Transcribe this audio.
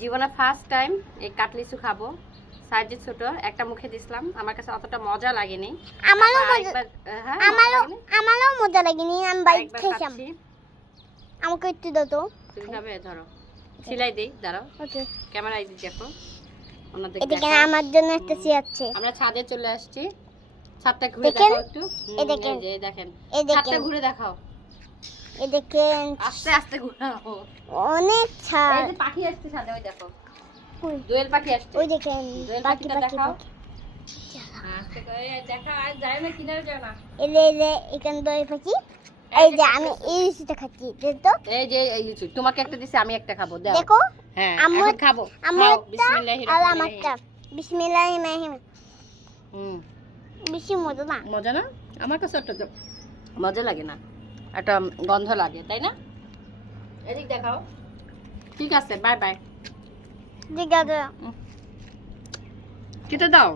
জীবনে first time এই কাটলিচু খাবো। সাইজে ছোট, একটা মুখে দিছিলাম, আমার কাছে অতটা মজা লাগেনি। আমারও মজা লাগেনি, আমি বাইক খেয়েছিলাম। আমাকে একটু দাও তো। তুমি খাবে? ধরো, ছিলাই দেই, দাঁড়াও। ওকে, ক্যামেরায় দেখো। এদিকে আমার জন্য একটা চেয়ার আছে। আমরা ছাদে চলে আসছি। ছাদটা ঘুরে দেখাও একটু। এই যে দেখেন, ছাদটা ঘুরে দেখাও। এই দেখেন, আস্তে আস্তে ঘোরাও। অনেক ছাদ। এই যে পাখি আসছে ছাদে, ওই দেখো। দোয়েল পাখি আসছে। ওই দেখেন, দোয়েল পাখিটা দেখাও। আস্তে করে দেখা, আর যায় না, কিনারে যায় না। এই যে এখানে দোয়েল পাখি। এই যে আমি এই লিচুটা খাচ্ছি, দেখো। এই যে এই লিচু তোমাকে একটা দিছি, আমি একটা খাবো, দাও। দেখো, হ্যাঁ আমি এখন খাবো। আমার বিসমিল্লাহির আর রহমানির আমারটা। রহিম। বিসমিল্লাহির রহমানির রহিম। বেশি মজা না। মজা না? আমার কাছে একটা মজা লাগে না, একটা গন্ধ লাগে, তাই না? এদিক দেখাও। ঠিক আছে, বাই বাই। ঠিক আছে, কেটে দাও।